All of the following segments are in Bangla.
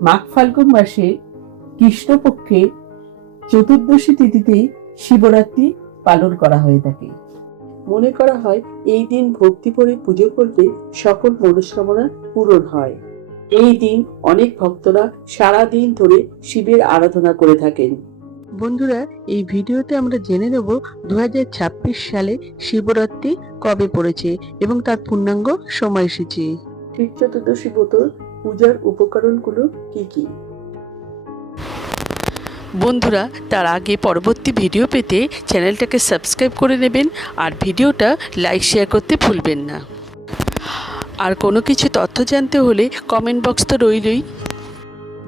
মাঘ ফাল্গুন মাসে কৃষ্ণপক্ষে চতুর্দশী তিথিতে শিবরাত্রি পালন করা হয়ে থাকে। মনে করা হয় এই দিন ভক্তি করে পুজো করলে সকল মনস্কামনা পূরণ হয়। এই দিন অনেক ভক্তরা সারা দিন ধরে শিবের আরাধনা করে থাকেন। বন্ধুরা, এই ভিডিওতে আমরা জেনে নেব দু হাজার ছাব্বিশ সালে শিবরাত্রি কবে পড়েছে এবং তার পূর্ণাঙ্গ সময় এসেছে। ঠিক চতুর্দশী ব্রতর পূজার উপকরণগুলো কি কি? বন্ধুরা তার আগে পরবর্তী ভিডিও পেতে চ্যানেলটাকে সাবস্ক্রাইব করে নেবেন আর ভিডিওটা লাইক শেয়ার করতে ভুলবেন না। আর কোনো কিছু তথ্য জানতে হলে কমেন্ট বক্স তো রইলই।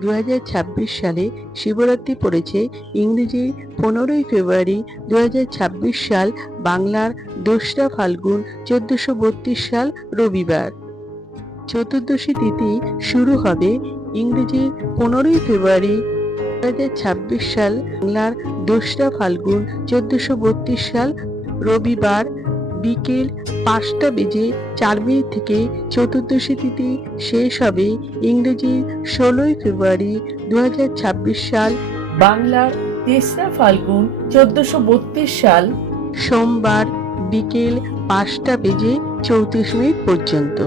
দু হাজার ছাব্বিশ সালে শিবরাত্রি পড়েছে ইংরেজি পনেরোই ফেব্রুয়ারি দু হাজার ছাব্বিশ সাল বাংলার দোসরা ফাল্গুন চোদ্দোশো বত্রিশ সাল রবিবার। চতুর্দশী তিথি শুরু হবে ইংরেজি পনেরোই ফেব্রুয়ারি দু হাজার ছাব্বিশ সাল, বাংলার দোসরা ফাল্গুন চোদ্দশো বত্রিশ সাল, রবিবার বিকেল পাঁচটা বেজে চার মিনিট থেকে চতুর্দশী তিথি শেষ হবে ইংরেজি ষোলোই ফেব্রুয়ারি দু হাজার ছাব্বিশ সাল, বাংলার তেসরা ফাল্গুন চোদ্দশো সাল, সোমবার বিকেল পাঁচটা বেজে চৌত্রিশ মিনিট পর্যন্ত।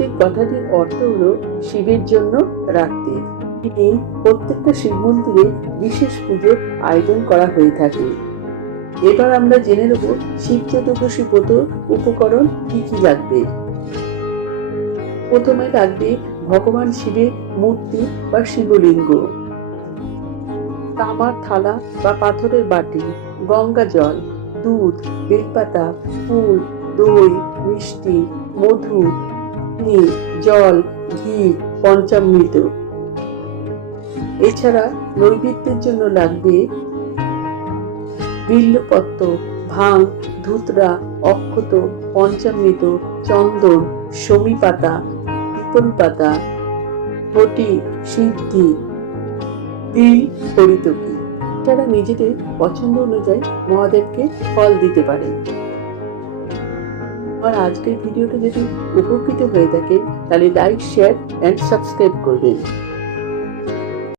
কথাটির অর্থ হলো শিবের জন্য রাখতে। এই প্রত্যেকটা শিব মন্দিরে বিশেষ পুজোর আয়োজন করা হয়ে থাকে। এবার আমরা জেনে নেব শিব চতুর্দশী ব্রত উপকরণ কি কি লাগবে। প্রথমে লাগবে ভগবান শিবের মূর্তি বা শিবলিঙ্গ। তামার থালা বা পাথরের বাটি, গঙ্গা জল, দুধ, বেলপাতা, ফুল, দই, মিষ্টি, মধু চিনি জল, ঘি পঞ্চামৃত এছাড়া নৈবেদ্যের জন্য লাগবে বিল্লপত্র, ভাং, ধুতরা, অক্ষত পঞ্চামৃত চন্দন সমী পাতা পিপল পাতা ঘটি সিদ্ধি, তিল পরিতকি যারা নিজেদের পছন্দ অনুযায়ী মহাদেবকে ফল দিতে পারে আমার আজকের ভিডিওটা যদি উপকৃত হয়ে থাকে তাহলে লাইক শেয়ার অ্যান্ড সাবস্ক্রাইব করবেন।